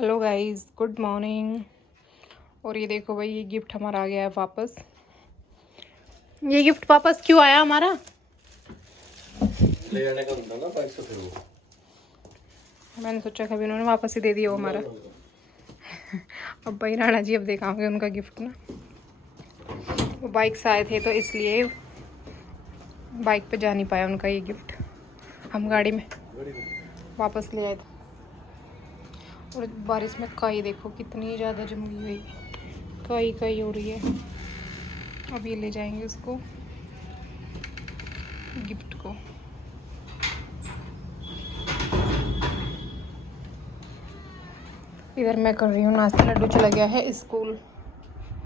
Hello guys, good morning. और ये देखो भाई, ये गिफ्ट हमारा आ गया है वापस। ये गिफ्ट वापस क्यों आया हमारा? ले जाने का होता ना 500 फिर वो मैंने सोचा कभी उन्होंने वापस ही दे दिया वो हमारा। अब भाई राणा जी अब दिखाओगे उनका गिफ्ट ना। वो बाइक से आए थे तो इसलिए बाइक पे जा नहीं पाया उनका ये गिफ्ट। हम गाड़ी में वापस ले आए थे। और बारिश में काई देखो कितनी ज़्यादा जमी हुई, काई काई हो रही है। अब ये ले जाएंगे उसको, गिफ्ट को। इधर मैं कर रही हूँ नाश्ता, लड्डू चला गया है स्कूल।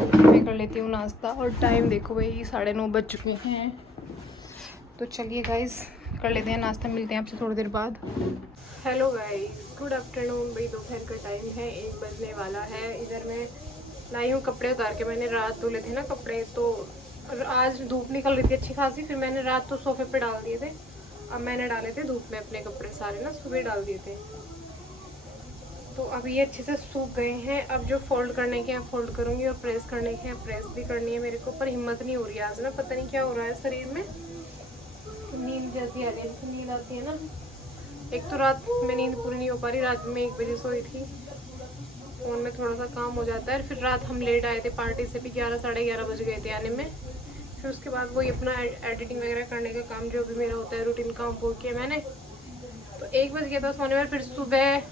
मैं कर लेती हूँ नाश्ता। और टाइम देखो भाई 9:30 बज चुके हैं। तो चलिए गाइस कर लेते हैं नाश्ता, मिलते हैं आपसे थोड़ी देर बाद। Hello guys, good afternoon. भाई दोपहर का टाइम है, 1 बजने वाला है। इधर मैं लाई हूँ कपड़े उतार के। मैंने रात धुले थे ना कपड़े, तो आज धूप निकल रही थी अच्छी खासी, फिर मैंने रात तो सोफे पे डाल दिए थे। अब मैंने डाले थे धूप में अपने कपड़े सारे ना, सुबह डाल दिए थे। तो अब ये अच्छे से सूख गए हैं। अब जो फोल्ड करने के हैं फोल्ड करूँगी, और प्रेस करने के हैं प्रेस भी करनी है मेरे को। पर हिम्मत नहीं हो रही आज ना, पता नहीं क्या हो रहा है शरीर में। नींद जैसी आ रही है, जैसे नींद आती है ना। एक तो रात में नींद पूरी नहीं हो पा रही। रात में 1 बजे सोई थी। फ़ोन में थोड़ा सा काम हो जाता है। फिर रात हम लेट आए थे पार्टी से भी, 11 साढ़े 11 बज गए थे आने में। फिर उसके बाद वही अपना एडिटिंग वगैरह करने का काम जो भी मेरा होता है रूटीन काम वो किया मैंने। तो 1 बज गया था सोने में। फिर सुबह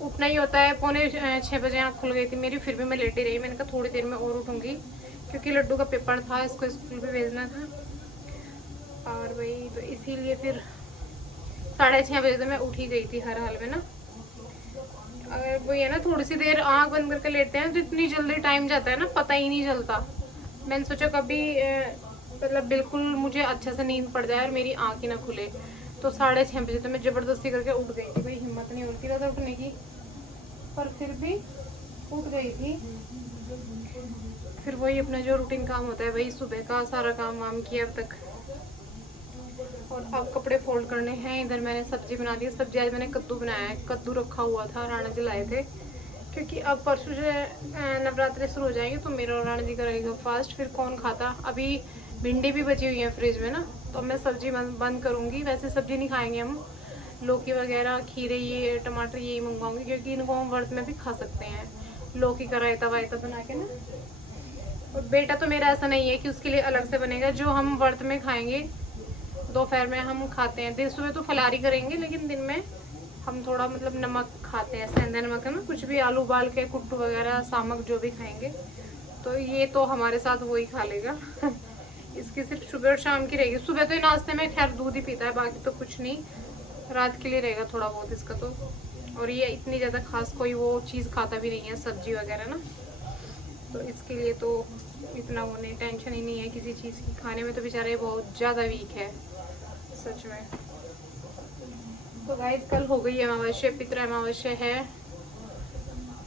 उठना ही होता है, 5:45 बजे आँख खुल गई थी मेरी। फिर भी मैं लेटी रही। मैंने कहा थोड़ी देर में और उठूँगी, क्योंकि लड्डू का पेपर था, इसको स्कूल भी भेजना था। और वही तो इसीलिए फिर 6:30 बजे तो मैं उठ ही गई थी हर हाल में ना। अगर वही है ना, थोड़ी सी देर आँख बंद करके लेटते हैं तो इतनी जल्दी टाइम जाता है ना, पता ही नहीं चलता। मैंने सोचा कभी मतलब बिल्कुल मुझे अच्छे से नींद पड़ जाए और मेरी आँख ही ना खुले। तो 6:30 बजे तो मैं ज़बरदस्ती करके उठ गई थी। कोई हिम्मत नहीं होती था उठने की, पर फिर भी उठ गई थी। फिर वही अपना जो रूटीन काम होता है, वही सुबह का सारा काम वाम किया अब तक। और अब कपड़े फोल्ड करने हैं। इधर मैंने सब्जी बना दी। सब्जी आज मैंने कद्दू बनाया है। कद्दू रखा हुआ था, राणा जी लाए थे। क्योंकि अब परसों से नवरात्रि शुरू हो जाएंगे, तो मेरा और राणा जी का रहेगा फास्ट। फिर कौन खाता। अभी भिंडी भी बची हुई है फ्रिज में ना, तो मैं सब्जी बंद करूँगी। वैसे सब्जी नहीं खाएंगे हम, लौकी वगैरह खीरे ये टमाटर यही मंगवाऊंगी, क्योंकि इनको हम व्रत में भी खा सकते हैं। लौकी का रायता वायता बना के ना। और बेटा तो मेरा ऐसा नहीं है कि उसके लिए अलग से बनेगा। जो हम व्रत में खाएंगे दोपहर में हम खाते हैं। दिन सुबह तो फलारी करेंगे, लेकिन दिन में हम थोड़ा मतलब नमक खाते हैं, सेंधा नमक है ना, कुछ भी आलू उबाल के कुट्टू वगैरह सामक जो भी खाएंगे। तो ये तो हमारे साथ वही खा लेगा। इसकी सिर्फ शुगर शाम की रहेगी। सुबह तो नाश्ते में खैर दूध ही पीता है, बाकी तो कुछ नहीं। रात के लिए रहेगा थोड़ा बहुत इसका तो। और ये इतनी ज़्यादा खास कोई वो चीज़ खाता भी नहीं है, सब्जी वगैरह ना। तो इसके लिए तो इतना वो नहीं, टेंशन ही नहीं है किसी चीज़ की। खाने में तो बेचारा बहुत ज़्यादा वीक है सच में। तो गाइस कल हो गई अमावस्या, पितृ अमावस्या है।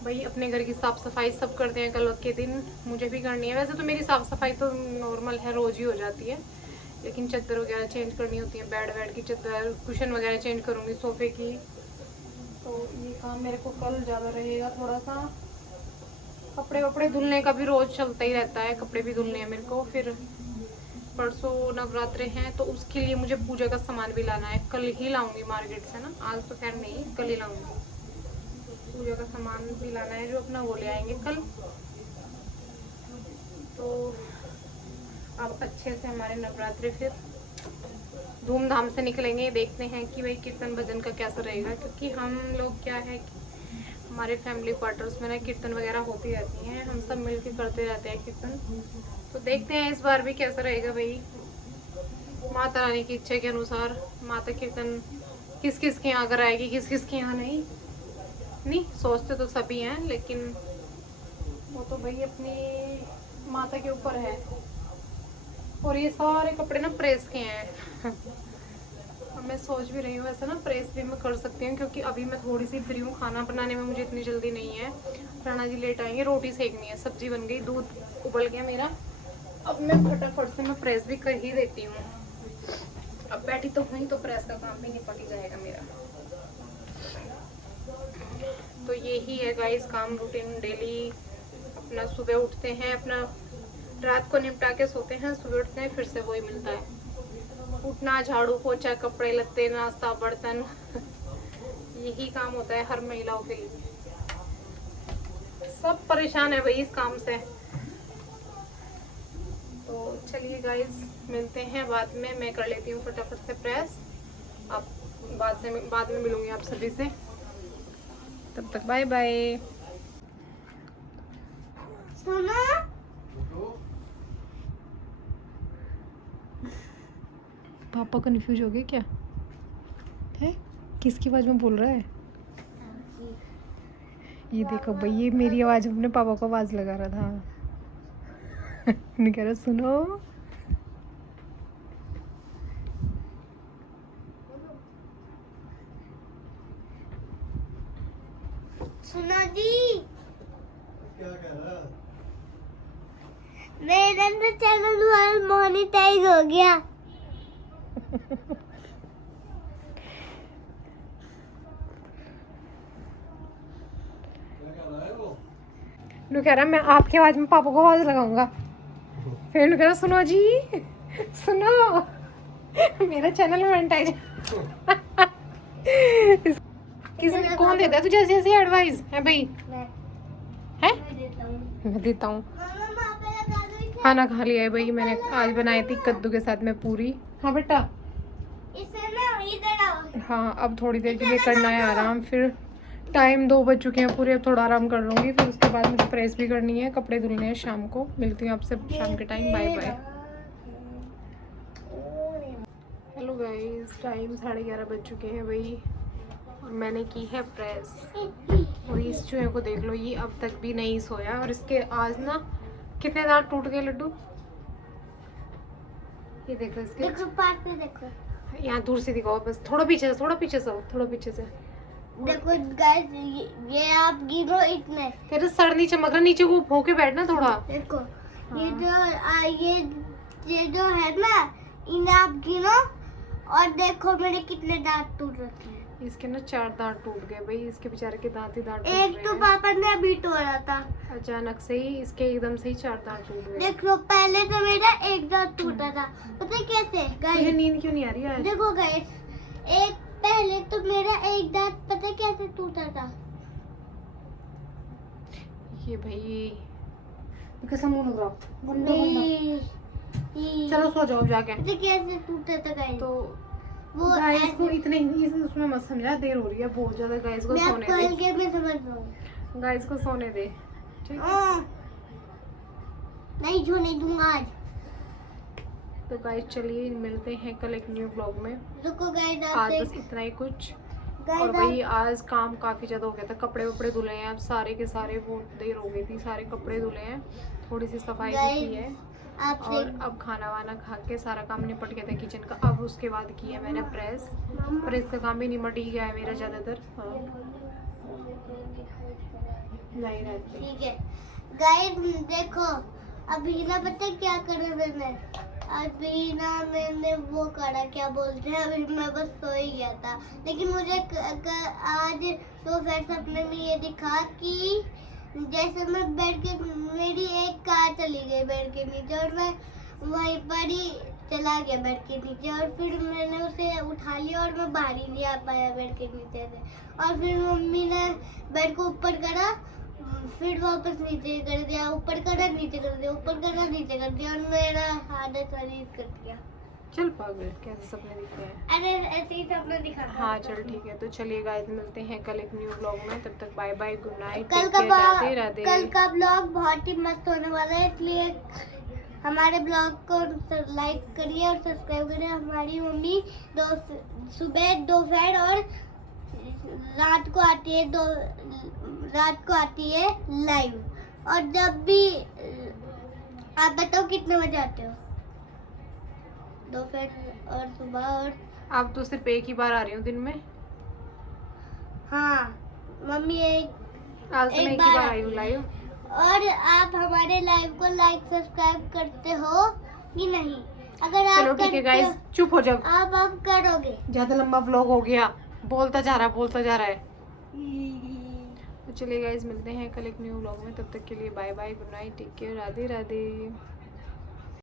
भाई अपने घर की साफ़ सफाई सब करते हैं कल के दिन, मुझे भी करनी है। वैसे तो मेरी साफ़ सफाई तो नॉर्मल है, रोज़ ही हो जाती है। लेकिन चादर वगैरह चेंज करनी होती है, बेड की चादर, कुशन वगैरह चेंज करूँगी सोफ़े की। तो ये काम मेरे को कल ज़्यादा रहेगा थोड़ा सा। कपड़े वपड़े धुलने का भी रोज़ चलता ही रहता है, कपड़े भी धुलने हैं मेरे को। फिर परसों नवरात्रे हैं, तो उसके लिए मुझे पूजा का सामान भी लाना है। कल ही लाऊंगी मार्केट से ना, आज तो खैर नहीं, कल ही लाऊंगी। पूजा का सामान भी लाना है, जो अपना वो ले आएंगे कल। तो अब अच्छे से हमारे नवरात्रि फिर धूमधाम से निकलेंगे। देखते हैं कि भाई कीर्तन भजन का कैसा रहेगा, क्योंकि हम लोग क्या है कि हमारे फैमिली क्वार्टर्स में ना कीर्तन वगैरह होती रहती हैं, हम सब मिल के करते रहते हैं कीर्तन। तो देखते हैं इस बार भी कैसा रहेगा भाई, माता रानी की इच्छा के अनुसार। माता कीर्तन किस किस के यहाँ कराएगी, किस किस के यहाँ नहीं। नहीं सोचते तो सभी हैं, लेकिन वो तो भाई अपनी माता के ऊपर है। और ये सारे कपड़े ना प्रेस के हैं। अब मैं सोच भी रही हूँ ऐसा ना, प्रेस भी मैं कर सकती हूँ, क्योंकि अभी मैं थोड़ी सी फ्री हूँ। खाना बनाने में मुझे इतनी जल्दी नहीं है। राणा जी लेट आएंगे, रोटी सेकनी है, सब्जी बन गई, दूध उबल गया मेरा। अब मैं फटाफट से मैं प्रेस भी कर ही देती हूँ। अब बैठी तो हुई, तो प्रेस का काम भी निपट ही जाएगा मेरा। तो यही है गाइस काम रूटीन डेली। अपना सुबह उठते हैं, अपना रात को निपटा के सोते हैं, सुबह उठते हैं फिर से वही मिलता है, उठना, झाड़ू पोछा, कपड़े लत्ते, नाश्ता, बर्तन यही काम होता है हर महिलाओं के लिए। सब परेशान है भाई इस काम से। तो चलिए गाइस मिलते हैं बाद में। मैं कर लेती हूँ फटाफट से प्रेस, आप बाद में मिलूंगी आप सभी से। तब तक बाय बाय। पापा कंफ्यूज हो गए क्या है? किसकी आवाज में बोल रहा है? ये देखो भाई, ये मेरी आवाज अपने पापा को आवाज लगा रहा था। नहीं कह रहा सुनो। सुनो जी, क्या कह रहा है? मेरा तो चैनल मोनेटाइज हो गया। क्या कह रहा है वो? नु कह रहा मैं आपकी आवाज में पापा को आवाज लगाऊंगा। फिर नु कह रहा सुनो जी, सुनो मेरा चैनल मोनेटाइज। किसने, कौन देता है तुझे ऐसी ऐसी एडवाइस है भाई? है मैं देता हूँ। खाना खा लिया है भाई मैंने, आज बनाई थी कद्दू के साथ में पूरी। हाँ बेटा। इसे ना इधर आओ। हाँ अब थोड़ी देर के लिए करना है आराम, फिर टाइम 2 बज चुके हैं पूरे, अब थोड़ा आराम कर लूँगी, फिर उसके बाद मुझे प्रेस भी करनी है, कपड़े धुलने हैं शाम को। मिलती हूँ आपसे शाम के time, bye bye. Hello guys, time 11:30 बज चुके हैं भाई और मैंने की है प्रेस। और इस चूहे को देख लो, ये अब तक भी नहीं सोया और इसके आज ना कितने दांत टूट गए लड्डू। ये देखो इसके, देखो पास में देखो, यहाँ दूर से दिखाओ बस, थोड़ा पीछे से, थोड़ा पीछे से, थोड़ा पीछे से। देखो गाइस, ये आप गिनो इतने। तेरा सर नहीं चमक रहा, नीचे को होके बैठना थोड़ा। देखो ये हाँ। ये जो है ना, इन्हें आप गिनो और देखो मेरे कितने दांत टूट रखे हैं। इसके ना 4 दांत टूट गए भाई, इसके बेचारे के दांत ही दांत टूट एक रहे तो हैं। पापा ने अभी तोड़ा था। अचानक से ही इसके एकदम से ही 4 दांत टूट गए। देख लो, पहले तो मेरा एक दांत टूटा था, पता है कैसे तुझे गाइस? नींद क्यों नहीं आ रही आज? देखो गाइस, एक पहले तो मेरा एक दांत पता है कैसे टूटा था? ये भाई कैसा मुंह लग रहा? चलो सो जाओ जाके। पता है कैसे टूटा था गाइस? तो वो गाइस को इतने उसमें मत समझा, देर हो रही है बहुत ज्यादा। गाइस को मैं सोने आपको दे, एक में समझ रहा हूँ। गाइस को सोने दे, ठीक है? नहीं सोने दूंगा आज। तो गाइस चलिए मिलते हैं कल एक न्यू ब्लॉग में। रुको गाइस, आज आपसे बस इतना ही कुछ। गाइस और भाई आज काम काफ़ी ज़्यादा हो गया था, कपड़े वपड़े धुले हैं अब सारे के सारे, बहुत देर हो गई थी, सारे कपड़े धुले हैं, थोड़ी सी सफाई भी की है आपसे और अब खाना वाना खा के सारा काम निपट गया था किचन का। अब उसके बाद किया मैंने प्रेस। प्रेस का काम भी निपट ही गया है मेरा ज़्यादातर। हाँ नहीं रहती। ठीक है गाइस, देखो अभी ना पता है क्या करा मैंने? अभी ना मैंने वो करा, क्या बोलते हैं, अभी मैं बस सो ही गया था, लेकिन मुझे आज तो फिर सपने में ये दिखा कि जैसे मैं बेड के, मेरी एक कार चली गई बेड के नीचे और मैं वहीं पर ही चला गया बेड के नीचे, और फिर मैंने उसे उठा लिया और मैं बाहर ही नहीं आ पाया बेड के नीचे से। और फिर मम्मी ने बेड को ऊपर करा, फिर वापस नीचे कर दिया, ऊपर करा नीचे कर दिया, ऊपर करा नीचे कर दिया, और मेरा हालत वाली कर दिया। चल पागल, कैसे सपने दिखते हैं? अरे ऐसे ही सपना दिखा। हाँ चल ठीक है, तो चलिए गाइस मिलते हैं कल एक न्यू ब्लॉग में, तब तक बाय बाय, गुड नाइट, कल टेक का केयर, राधे राधे। कल का ब्लॉग बहुत ही मस्त होने वाला है, इसलिए हमारे ब्लॉग को लाइक करिए और सब्सक्राइब करिए। हमारी मम्मी सुबह, दोपहर और रात को आती है, रात को आती है लाइव। और जब भी आप बताओ कितने बजे आते हो? दोपहर और सुबह। और आप तो सिर्फ एक ही बार आ रही हूँ दिन में। हाँ मम्मी आज तो मैं एक ही बार आई हूँ लाइव। और आप हमारे लाइव को लाइक सब्सक्राइब करते हो कि नहीं? अगर आप चलो ठीक है गाइस, चुप हो जाओ, आप करोगे। ज्यादा लंबा व्लॉग हो गया, बोलता जा रहा है। तो चलिए गाइज मिलते हैं कल एक न्यू व्लॉग में, तब तक के लिए bye bye, good night, take care, Radhe Radhe.